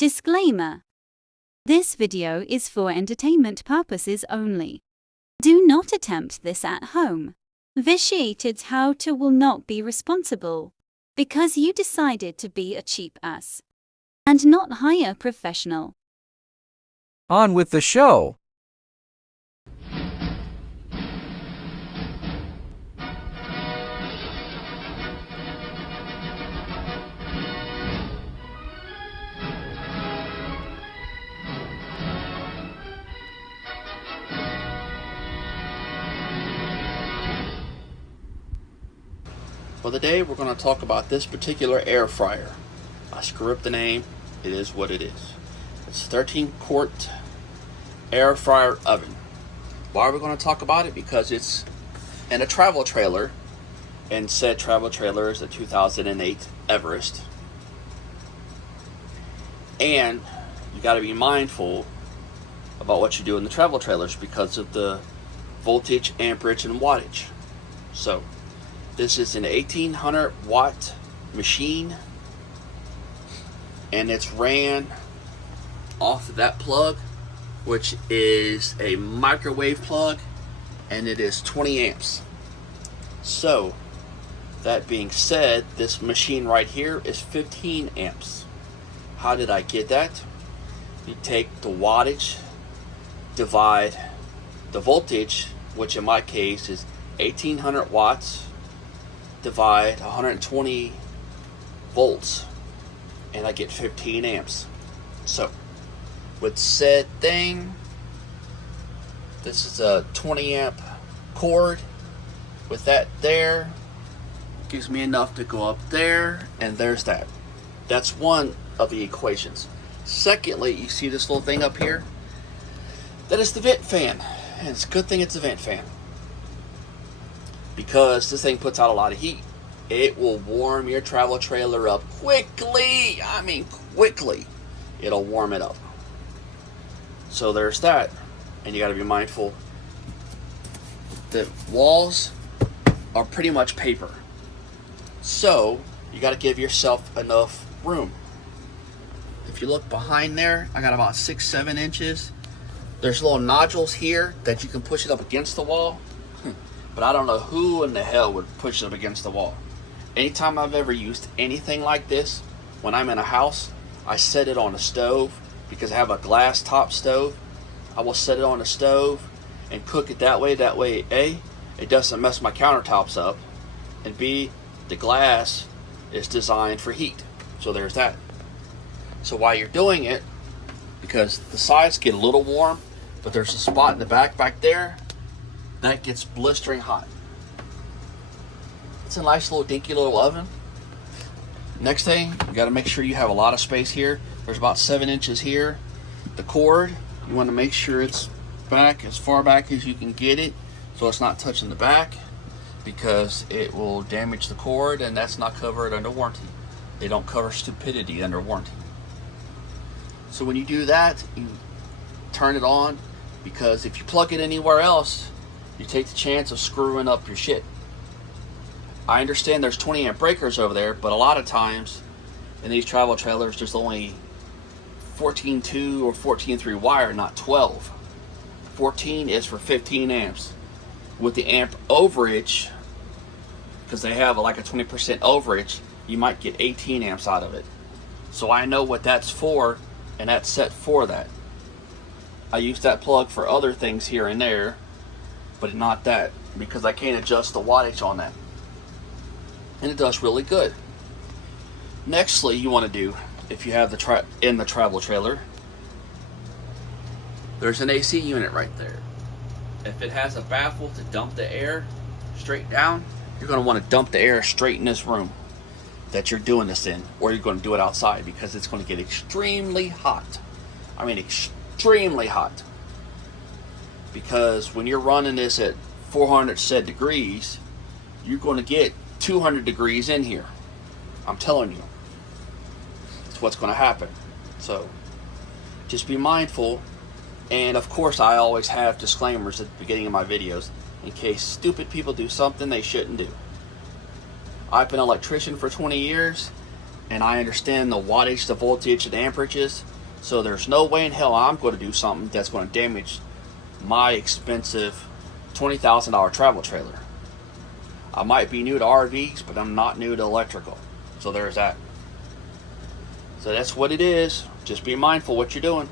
Disclaimer. This video is for entertainment purposes only. Do not attempt this at home. Vitiated how-to will not be responsible because you decided to be a cheap ass and not hire a professional. On with the show. For today, we're going to talk about this particular air fryer. I screw up the name. It is what it is. It's a 13-quart air fryer oven. Why are we going to talk about it? Because it's in a travel trailer, and said travel trailer is a 2008 Everest. And you got to be mindful about what you do in the travel trailers because of the voltage, amperage, and wattage. So this is an 1800 watt machine, and it's ran off of that plug, which is a microwave plug, and it is 20 amps. So that being said, this machine right here is 15 amps. How did I get that? You take the wattage, divide the voltage, which in my case is 1800 watts, divide 120 volts, and I get 15 amps. So with said thing, this is a 20 amp cord. With that there, gives me enough to go up there, and there's that. That's one of the equations. Secondly, you see this little thing up here? That is the vent fan, and it's a good thing it's a vent fan, because this thing puts out a lot of heat. It will warm your travel trailer up quickly. I mean quickly. It'll warm it up. So there's that. And you got to be mindful that walls are pretty much paper. So you got to give yourself enough room. If you look behind there, I got about 6-7 inches. There's little nodules here that you can push it up against the wall. But I don't know who in the hell would push it up against the wall. Anytime I've ever used anything like this, when I'm in a house, I set it on a stove, because I have a glass top stove. I will set it on a stove and cook it that way. That way, A, it doesn't mess my countertops up, and B, the glass is designed for heat. So there's that. So while you're doing it, because the sides get a little warm, but there's a spot in the back there that gets blistering hot. It's a nice little dinky little oven. Next thing, you got to make sure you have a lot of space here. There's about 7 inches here. The cord, you want to make sure it's back as far back as you can get it, so it's not touching the back, because it will damage the cord, and that's not covered under warranty. They don't cover stupidity under warranty. So when you do that, you turn it on, because if you plug it anywhere else, you take the chance of screwing up your shit. I understand there's 20 amp breakers over there, but a lot of times in these travel trailers there's only 14.2 or 14.3 wire, not 12. 14 is for 15 amps. With the amp overage, because they have like a 20% overage, you might get 18 amps out of it. So I know what that's for, and that's set for that. I use that plug for other things here and there, but not that, because I can't adjust the wattage on that. And it does really good. Nextly, you want to do, if you have in the travel trailer, there's an AC unit right there. If it has a baffle to dump the air straight down, you're going to want to dump the air straight in this room that you're doing this in, or you're going to do it outside, because it's going to get extremely hot. I mean extremely hot. Because when you're running this at 400 said degrees, you're going to get 200 degrees in here. I'm telling you. That's what's going to happen. So just be mindful. And of course, I always have disclaimers at the beginning of my videos in case stupid people do something they shouldn't do. I've been an electrician for 20 years, and I understand the wattage, the voltage, and amperages So there's no way in hell I'm going to do something that's going to damage my expensive $20,000 travel trailer. I might be new to RVs, but I'm not new to electrical. So there's that. So that's what it is. Just be mindful what you're doing.